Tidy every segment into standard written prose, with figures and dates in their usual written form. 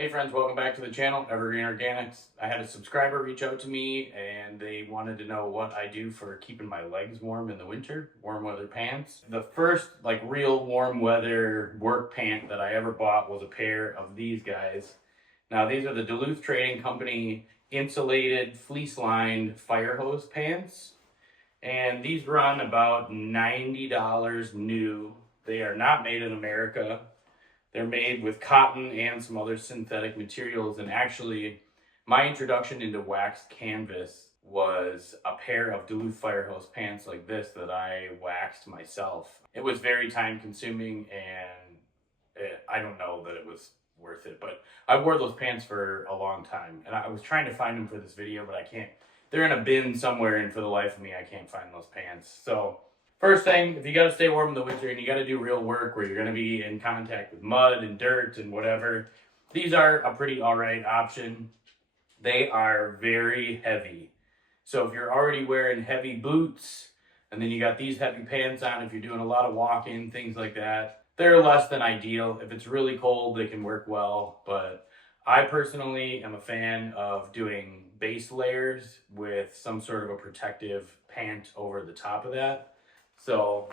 Hey friends, welcome back to the channel, Evergreen Organics. I had a subscriber reach out to me and they wanted to know what I do for keeping my legs warm in the winter, warm weather pants. The first real warm weather work pant that I ever bought was a pair of these guys. Now these are the Duluth Trading Company insulated fleece lined Firehose pants. And these run about $90 new. They are not made in America. They're made with cotton and some other synthetic materials. And actually, my introduction into waxed canvas was a pair of Duluth Firehose pants like this that I waxed myself. It was very time consuming and I don't know that it was worth it, but I wore those pants for a long time. And I was trying to find them for this video, but I can't. They're in a bin somewhere, and for the life of me, I can't find those pants. So first thing, if you got to stay warm in the winter and you got to do real work where you're going to be in contact with mud and dirt and whatever, these are a pretty all right option. They are very heavy. So if you're already wearing heavy boots and then you got these heavy pants on, if you're doing a lot of walking, things like that, they're less than ideal. If it's really cold, they can work well, but I personally am a fan of doing base layers with some sort of a protective pant over the top of that. So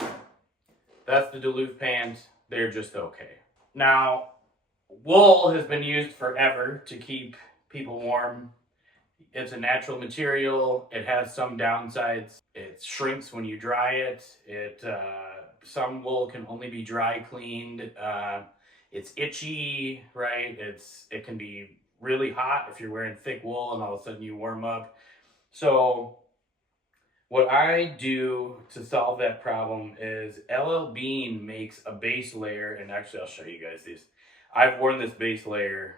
that's the Duluth pants. They're just okay. Now, wool has been used forever to keep people warm. It's a natural material. It has some downsides. It shrinks when you dry it. Some wool can only be dry cleaned. It's itchy, right? It can be really hot if you're wearing thick wool and all of a sudden you warm up. So what I do to solve that problem is LL Bean makes a base layer, and actually I'll show you guys these. I've worn this base layer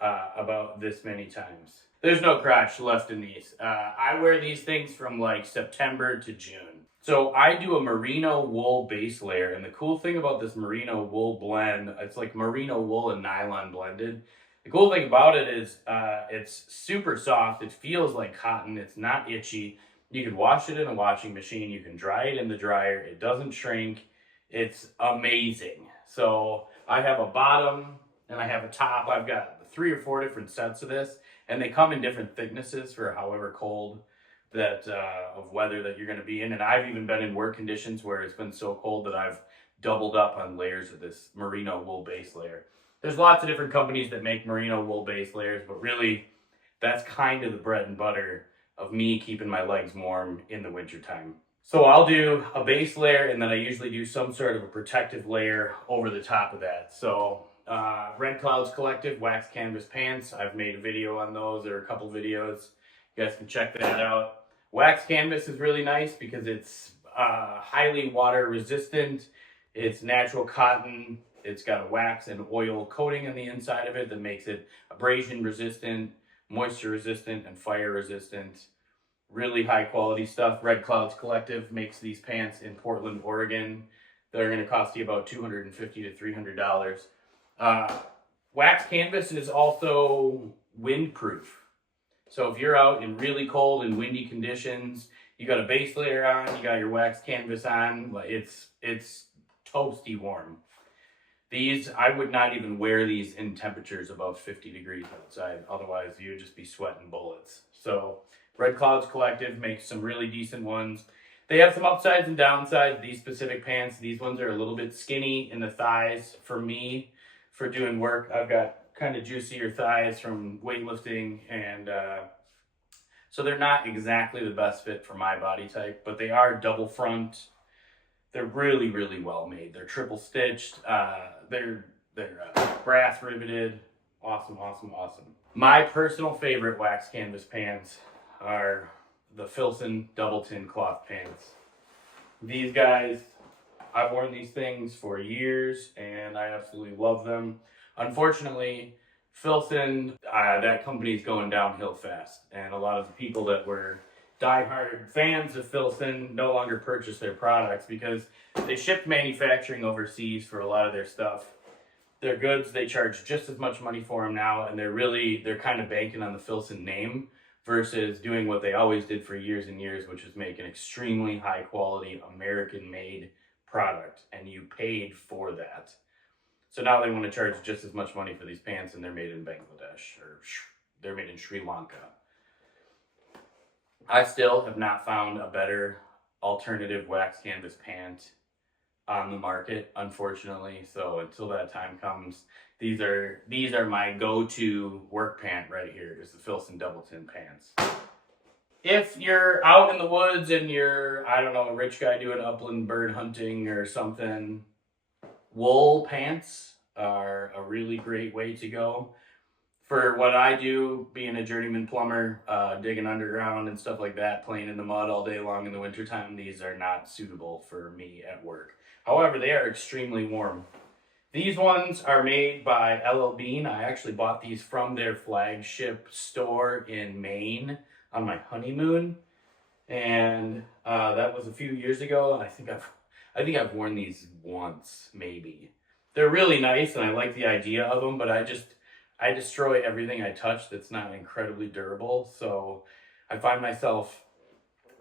about this many times. There's no crotch left in these. I wear these things from like September to June. So I do a merino wool base layer, and the cool thing about this merino wool blend, it's like merino wool and nylon blended. The cool thing about it is it's super soft. It feels like cotton. It's not itchy. You can wash it in a washing machine. You can dry it in the dryer. It doesn't shrink. It's amazing. So I have a bottom and I have a top. I've got 3 or 4 different sets of this, and they come in different thicknesses for however cold that of weather that you're going to be in. And I've even been in work conditions where it's been so cold that I've doubled up on layers of this merino wool base layer. There's lots of different companies that make merino wool base layers, but really that's kind of the bread and butter of me keeping my legs warm in the wintertime. So I'll do a base layer, and then I usually do some sort of a protective layer over the top of that. So Red Clouds Collective wax canvas pants, I've made a video on those. There are a couple videos. You guys can check that out. Wax canvas is really nice because it's highly water resistant. It's natural cotton. It's got a wax and oil coating on the inside of it that makes it abrasion resistant, moisture resistant, and fire resistant. Really high quality stuff. Red Clouds Collective makes these pants in Portland, Oregon. They're going to cost you about $250 to $300. Wax canvas is also windproof. So if you're out in really cold and windy conditions, you got a base layer on, you got your wax canvas on, it's toasty warm. These, I would not even wear these in temperatures above 50 degrees outside. Otherwise, you would just be sweating bullets. So Red Clouds Collective makes some really decent ones. They have some upsides and downsides. These specific pants, these ones are a little bit skinny in the thighs for me for doing work. I've got kind of juicier thighs from weightlifting, and so they're not exactly the best fit for my body type, but they are double front. They're really, really well made. They're triple stitched. They're brass riveted. Awesome, awesome, awesome. My personal favorite wax canvas pants are the Filson double tin cloth pants. These guys, I've worn these things for years and I absolutely love them. Unfortunately, Filson, that company's going downhill fast, and a lot of the people that were diehard fans of Filson no longer purchase their products because they shipped manufacturing overseas for a lot of their stuff. Their goods, they charge just as much money for them now, and they're kind of banking on the Filson name versus doing what they always did for years and years, which is make an extremely high quality American made product, and you paid for that. So now they want to charge just as much money for these pants, and they're made in Bangladesh, or they're made in Sri Lanka. I still have not found a better alternative wax canvas pant on the market, unfortunately. So until that time comes, these are my go-to work pant right here, is the Filson Doubleton pants. If you're out in the woods and you're, I don't know, a rich guy doing upland bird hunting or something, wool pants are a really great way to go. For what I do, being a journeyman plumber, digging underground and stuff like that, playing in the mud all day long in the wintertime, these are not suitable for me at work. However, they are extremely warm. These ones are made by LL Bean. I actually bought these from their flagship store in Maine on my honeymoon, and that was a few years ago. I think I've worn these once, maybe. They're really nice, and I like the idea of them, but I destroy everything I touch that's not incredibly durable. So I find myself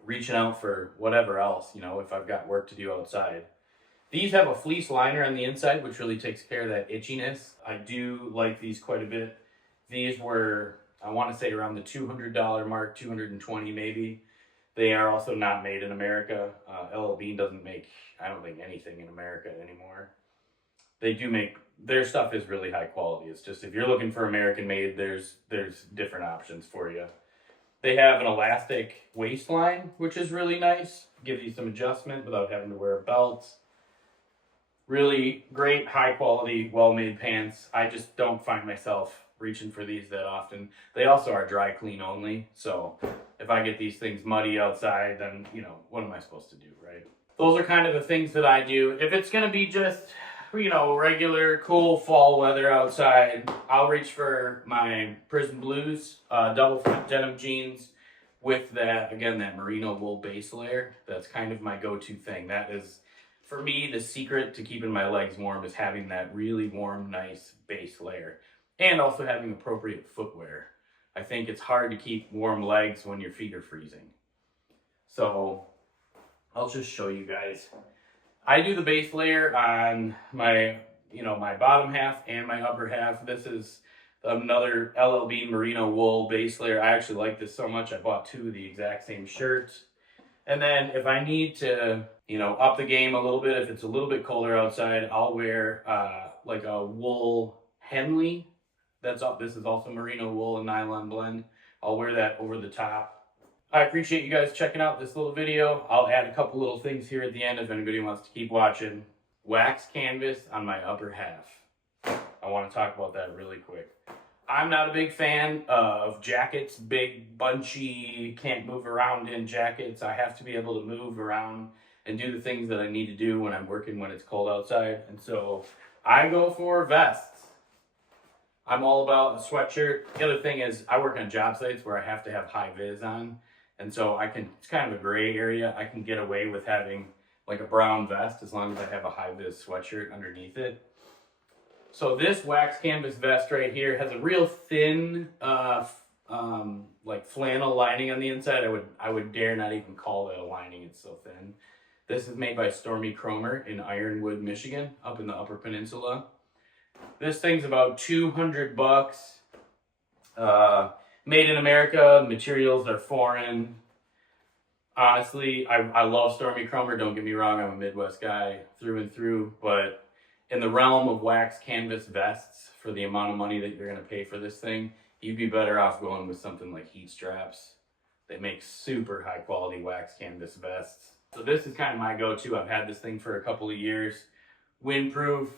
reaching out for whatever else, if I've got work to do outside. These have a fleece liner on the inside, which really takes care of that itchiness. I do like these quite a bit. These were, I want to say, around the $200 mark, $220 maybe. They are also not made in America. LL Bean doesn't make, I don't think, anything in America anymore. They do make, their stuff is really high quality. It's just, if you're looking for American made, there's different options for you. They have an elastic waistline, which is really nice. Gives you some adjustment without having to wear a belt. Really great, high quality, well-made pants. I just don't find myself reaching for these that often. They also are dry clean only. So if I get these things muddy outside, then, what am I supposed to do, right? Those are kind of the things that I do. If it's going to be just, regular cool fall weather outside, I'll reach for my Prison Blues double front denim jeans with that, again, that merino wool base layer. That's kind of my go-to thing. That is, for me, the secret to keeping my legs warm is having that really warm, nice base layer. And also having appropriate footwear. I think it's hard to keep warm legs when your feet are freezing. So I'll just show you guys. I do the base layer on my, my bottom half and my upper half. This is another LL Bean merino wool base layer. I actually like this so much, I bought two of the exact same shirts. And then if I need to, up the game a little bit, if it's a little bit colder outside, I'll wear like a wool Henley. This is also merino wool and nylon blend. I'll wear that over the top. I appreciate you guys checking out this little video. I'll add a couple little things here at the end if anybody wants to keep watching. Wax canvas on my upper half. I want to talk about that really quick. I'm not a big fan of jackets, big, bunchy, can't move around in jackets. I have to be able to move around and do the things that I need to do when I'm working when it's cold outside. And so I go for vests. I'm all about a sweatshirt. The other thing is I work on job sites where I have to have high vis on. And so it's kind of a gray area. I can get away with having like a brown vest as long as I have a high vis sweatshirt underneath it. So this wax canvas vest right here has a real thin, like flannel lining on the inside. I would dare not even call it a lining. It's so thin. This is made by Stormy Cromer in Ironwood, Michigan, up in the Upper Peninsula. This thing's about $200. Made in America. Materials are foreign. Honestly, I love Stormy Cromer. Don't get me wrong. I'm a Midwest guy through and through, but in the realm of wax canvas vests, for the amount of money that you're going to pay for this thing, you'd be better off going with something like Heat Straps. They make super high quality wax canvas vests. So this is kind of my go-to. I've had this thing for a couple of years. Windproof,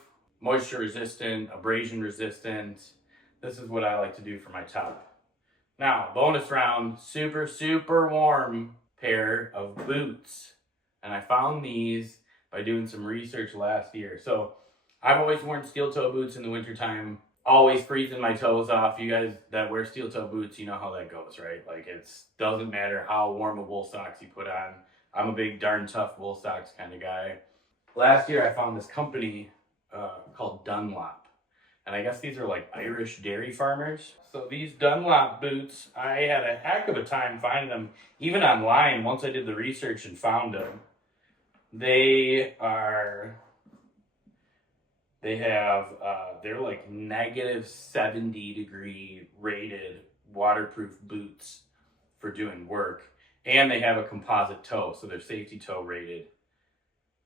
moisture resistant, abrasion resistant. This is what I like to do for my top. Now, bonus round, super, super warm pair of boots. And I found these by doing some research last year. So I've always worn steel toe boots in the wintertime, always freezing my toes off. You guys that wear steel toe boots, you know how that goes, right? Like, it doesn't matter how warm of wool socks you put on. I'm a big darn tough wool socks kind of guy. Last year I found this company called Dunlop. And I guess these are like Irish dairy farmers. So these Dunlop boots, I had a heck of a time finding them, even online, once I did the research and found them. They are They have, they're like negative 70-degree rated waterproof boots for doing work. And they have a composite toe, so they're safety toe rated.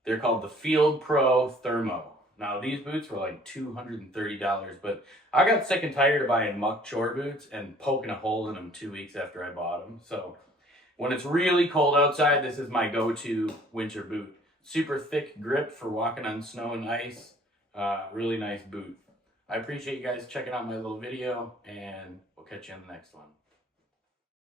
They're called the Field Pro Thermo. Now, these boots were like $230, but I got sick and tired of buying muck chore boots and poking a hole in them 2 weeks after I bought them. So when it's really cold outside, this is my go-to winter boot. Super thick grip for walking on snow and ice. Really nice boot. I appreciate you guys checking out my little video, and we'll catch you in the next one.